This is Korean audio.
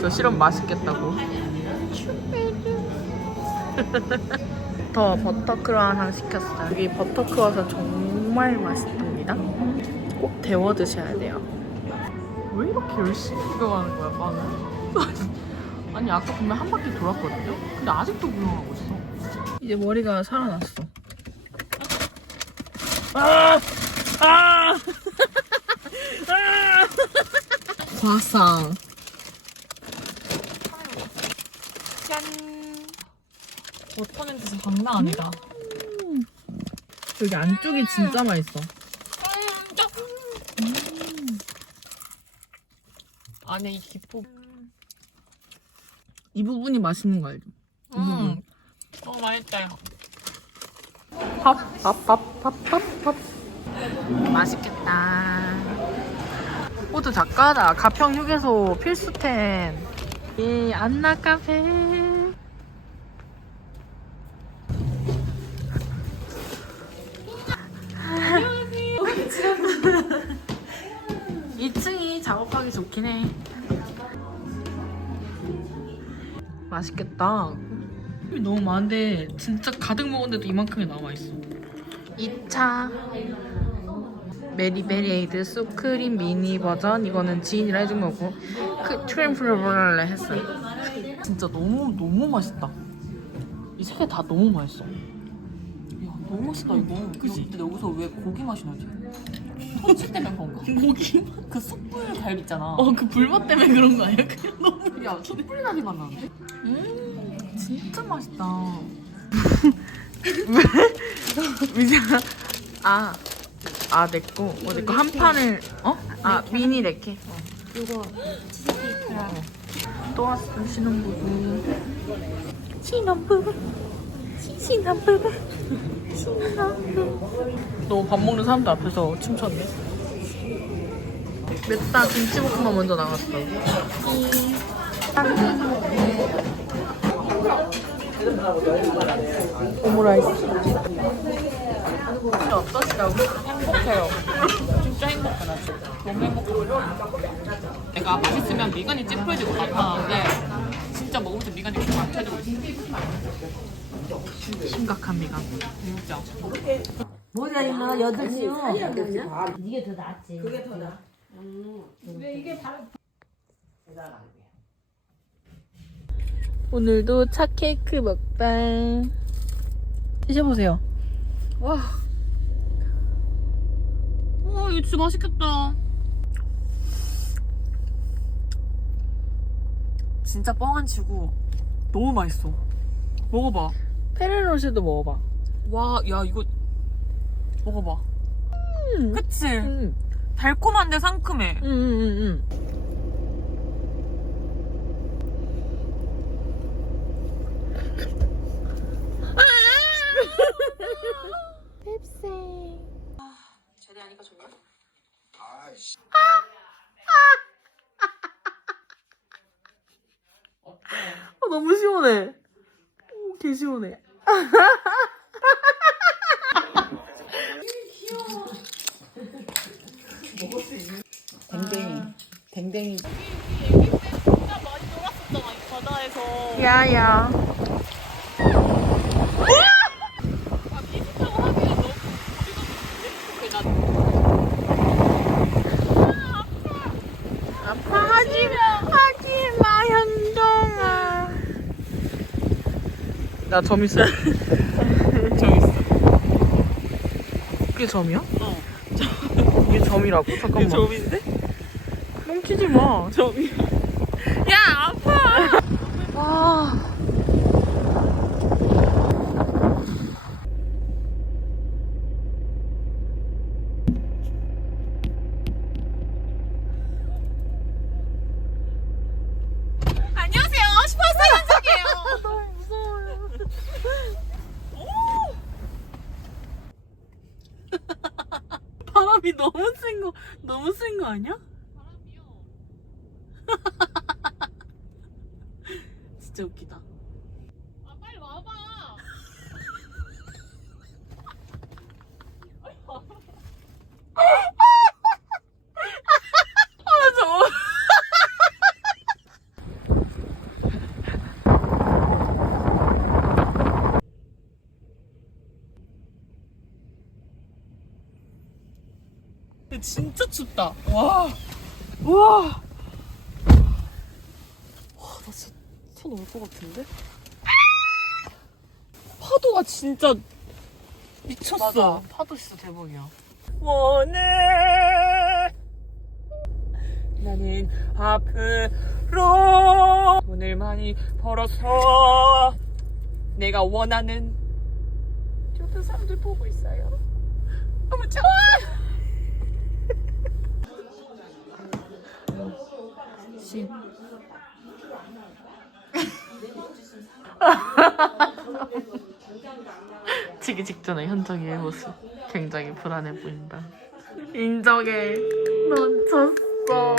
저 시럽 맛있겠다고. 더 버터 크루아상 시켰어요. 여기 버터 크루아상 정말 맛있답니다. 꼭 데워 드셔야 돼요. 왜 이렇게 열심히 구경하는 거야, 빵을? 아니, 아까 분명 한 바퀴 돌았거든요? 근데 아직도 구경하고 있어. 이제 머리가 살아났어. 아! 아! 아! 과상. 짠. 버터 냄새 장난 아니다. 여기 안쪽이 진짜 맛있어. 안에 이 기포. 이 부분이 맛있는 거 알죠? 이. 음. 너무 맛있다. 밥, 밥, 밥, 밥, 밥, 밥. 맛있겠다. 호두 작가다. 가평 휴게소 필수템. 예, 안나 카페. 이 작업하기 좋긴 해. 맛있겠다. 너무 많은데 진짜 가득 먹었는데도 이만큼이 남아있어 2차 메리베리에이드 수크림 미니 버전 이거는 지인이라 해준 거고 그 플레버를 했어요 진짜 너무 너무 맛있다 이 세 개 다 너무 맛있어 야, 너무 맛있다, 이거. 그치? 근데 여기서 왜 고기 맛이 나지? 터치 때문에 그런가? 고기 그 숯불 갈비 있잖아. 어 그 불맛 때문에 그런 거 아니야? 그냥 너무 야, 숯불 갈비 맛 나는데? 음 진짜 맛있다 왜 미자 아, 아, 내꺼. 어, 내꺼 한 판을, 어? 아, 미니 레케. 어. 이거 치즈 케이크랑. 또 왔어, 신혼부부. 신혼부부. 신혼부부. 신혼부부. 너밥 먹는 사람들 앞에서 춤췄네. 맵다 김치볶음밥 먼저 나갔어. 오므라이스. 어떠시라고? 행복해요. 진짜 행복해, 나 지금. 너무 행복해. 내가 맛있으면 미간이 찌푸려지고 나타나는데, 진짜 먹으면서 미간이 계속 맞춰지고 있어. 심각한 미감. 진짜. 뭐가 있나? 8시요? 이게 더 낫지. 그게 더 나. 오늘도 차 케이크 먹방. 드셔보세요. 와. 와, 이거 진짜 맛있겠다. 진짜 뻥 안 치고 너무 맛있어. 먹어봐. 페레로시도 먹어봐. 와, 야, 이거 먹어봐. 음. 그치? 음, 달콤한데 상큼해. 음, 음, 음. 제대하니까 좋냐? 어때? 어, 너무 시원해. 오, 개 시원해. 댕댕이. 댕댕이. 바다에서 야야. 아파 하지 하지 마 현동아. 나 점 있어. 점 있어. 그게 점이야? 어. 이게 점이라고? 잠깐만. 점인데? 멈추지 마. 점이. 야 아파. 와. 안녕하세요. 슈퍼스타 현석이에요. 너무 무서워요. 바람이 너무 센 거, 너무 센 거 아니야? 진짜 웃기다. 아, 빨리 와봐. 아, 저. 근데 진짜 춥다. 와. 와. 와, 나 진짜 손 올 것 같은데? 파도가 진짜 미쳤어. 파도 진짜 대박이야. 원해 나는 앞으로 돈을 많이 벌어서 내가 원하는 옆에 사람들 보고 있어요 너무 좋아 신. 지기 직전의 현정이의 모습 굉장히 불안해 보인다. 인정해. 넌 졌어.